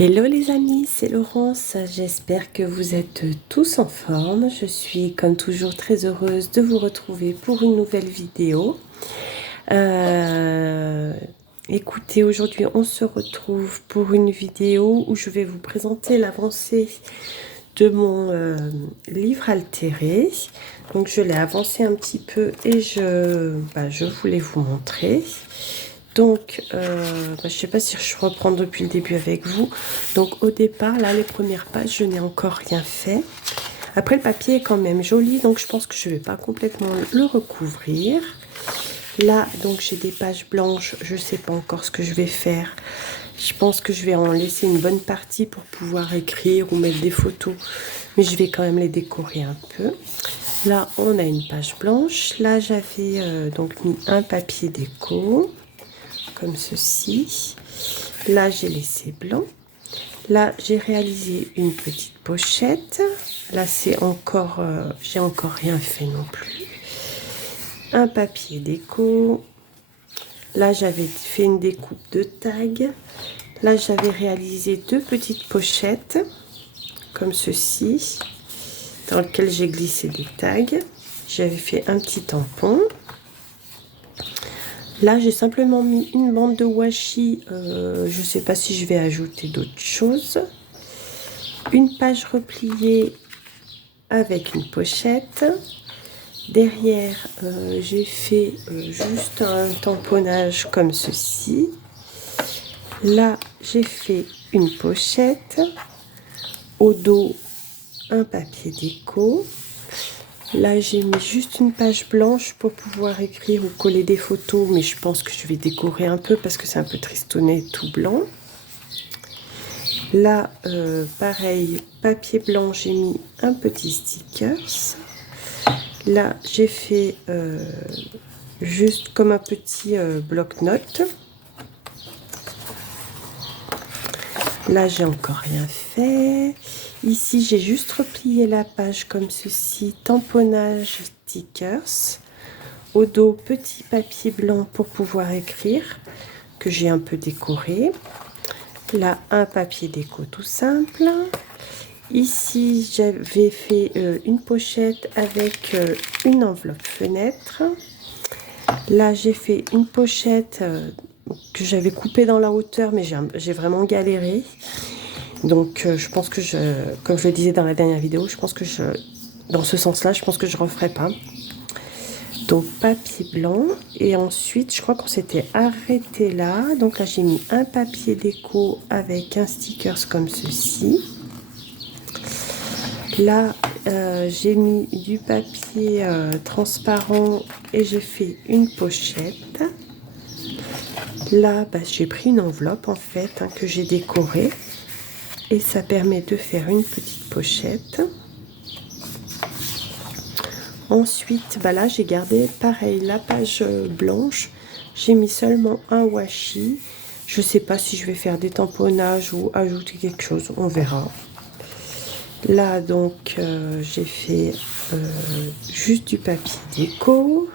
Hello les amis, c'est Laurence, j'espère que vous êtes tous en forme. Je suis comme toujours très heureuse de vous retrouver pour une nouvelle vidéo. Euh, Écoutez, aujourd'hui on se retrouve pour une vidéo où je vais vous présenter l'avancée de mon livre altéré. Donc je l'ai avancé un petit peu et je voulais vous montrer. Donc, je ne sais pas si je reprends depuis le début avec vous. Donc, au départ, là, les premières pages, je n'ai encore rien fait. Après, le papier est quand même joli, donc je pense que je ne vais pas complètement le recouvrir. Là, donc, j'ai des pages blanches. Je ne sais pas encore ce que je vais faire. Je pense que je vais en laisser une bonne partie pour pouvoir écrire ou mettre des photos. Mais je vais quand même les décorer un peu. Là, on a une page blanche. Là, j'avais donc mis un papier déco comme ceci. Là, j'ai laissé blanc. Là, j'ai réalisé une petite pochette. Là, c'est encore, j'ai encore rien fait non plus. Un papier déco. Là, j'avais fait une découpe de tag. Là, j'avais réalisé deux petites pochettes comme ceci, dans lesquelles j'ai glissé des tags. J'avais fait un petit tampon. Là, j'ai simplement mis une bande de washi. Je ne sais pas si je vais ajouter d'autres choses. Une page repliée avec une pochette. Derrière, j'ai fait juste un tamponnage comme ceci. Là, j'ai fait une pochette. Au dos, un papier déco. Là, j'ai mis juste une page blanche pour pouvoir écrire ou coller des photos, mais je pense que je vais décorer un peu parce que c'est un peu tristonné tout blanc. Là, pareil, papier blanc, j'ai mis un petit stickers. Là, j'ai fait juste comme un petit bloc-notes. Là, j'ai encore rien fait. Ici, j'ai juste replié la page comme ceci, tamponnage, stickers. Au dos, petit papier blanc pour pouvoir écrire, que j'ai un peu décoré. Là, un papier déco tout simple. Ici, j'avais fait une pochette avec une enveloppe fenêtre. Là, j'ai fait une pochette que j'avais coupée dans la hauteur, mais j'ai vraiment galéré. Donc, je pense que comme je le disais dans la dernière vidéo, je pense que dans ce sens-là, je pense que je ne referai pas. Donc, papier blanc. Et ensuite, je crois qu'on s'était arrêté là. Donc là, j'ai mis un papier déco avec un stickers comme ceci. Là, j'ai mis du papier transparent et j'ai fait une pochette. Là, j'ai pris une enveloppe en fait que j'ai décorée. Et ça permet de faire une petite pochette. Ensuite, là, j'ai gardé pareil la page blanche. J'ai mis seulement un washi. Je ne sais pas si je vais faire des tamponnages ou ajouter quelque chose. On verra. Là, donc, j'ai fait juste du papier déco.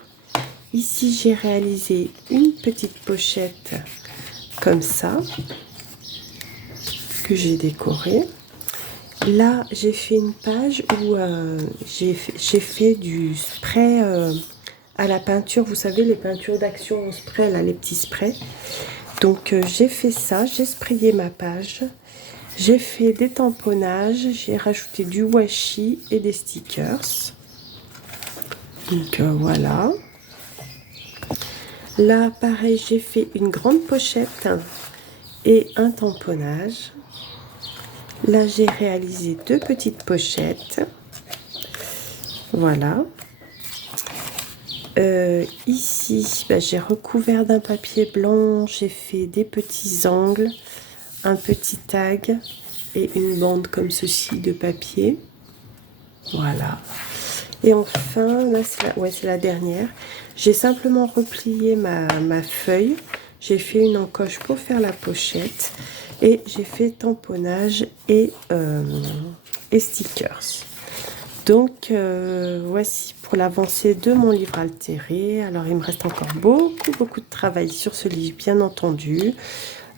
Ici, j'ai réalisé une petite pochette comme ça que j'ai décorée. Là, j'ai fait une page où j'ai fait du spray à la peinture. Vous savez, les peintures d'action en spray, là, les petits sprays. Donc, j'ai fait ça. J'ai sprayé ma page. J'ai fait des tamponnages. J'ai rajouté du washi et des stickers. Donc, voilà. Là, pareil, j'ai fait une grande pochette et un tamponnage. Là, j'ai réalisé deux petites pochettes. Voilà. Ici, j'ai recouvert d'un papier blanc. J'ai fait des petits angles, un petit tag et une bande comme ceci de papier. Voilà. Et enfin, là, c'est la dernière. J'ai simplement replié ma feuille. J'ai fait une encoche pour faire la pochette. Et j'ai fait tamponnage et stickers. Donc, voici pour l'avancée de mon livre altéré. Alors, il me reste encore beaucoup de travail sur ce livre, bien entendu.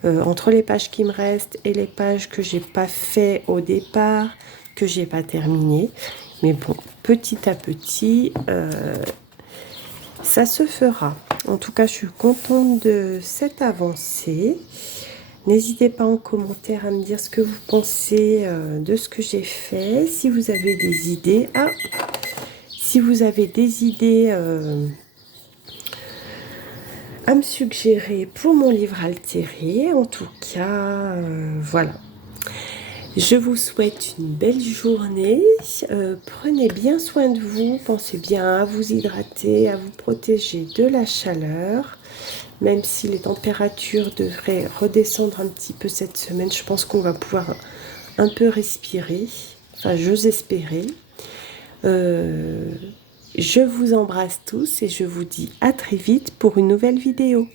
entre les pages qui me restent et les pages que j'ai pas fait au départ, que j'ai pas terminé. Mais bon, petit à petit, ça se fera. En tout cas, je suis contente de cette avancée. N'hésitez pas en commentaire à me dire ce que vous pensez de ce que j'ai fait. Si vous avez des idées, si vous avez des idées à me suggérer pour mon livre altéré. En tout cas, voilà. Je vous souhaite une belle journée. Prenez bien soin de vous. Pensez bien à vous hydrater, à vous protéger de la chaleur. Même si les températures devraient redescendre un petit peu cette semaine, je pense qu'on va pouvoir un peu respirer. Enfin, j'ose espérer. Je vous embrasse tous et je vous dis à très vite pour une nouvelle vidéo.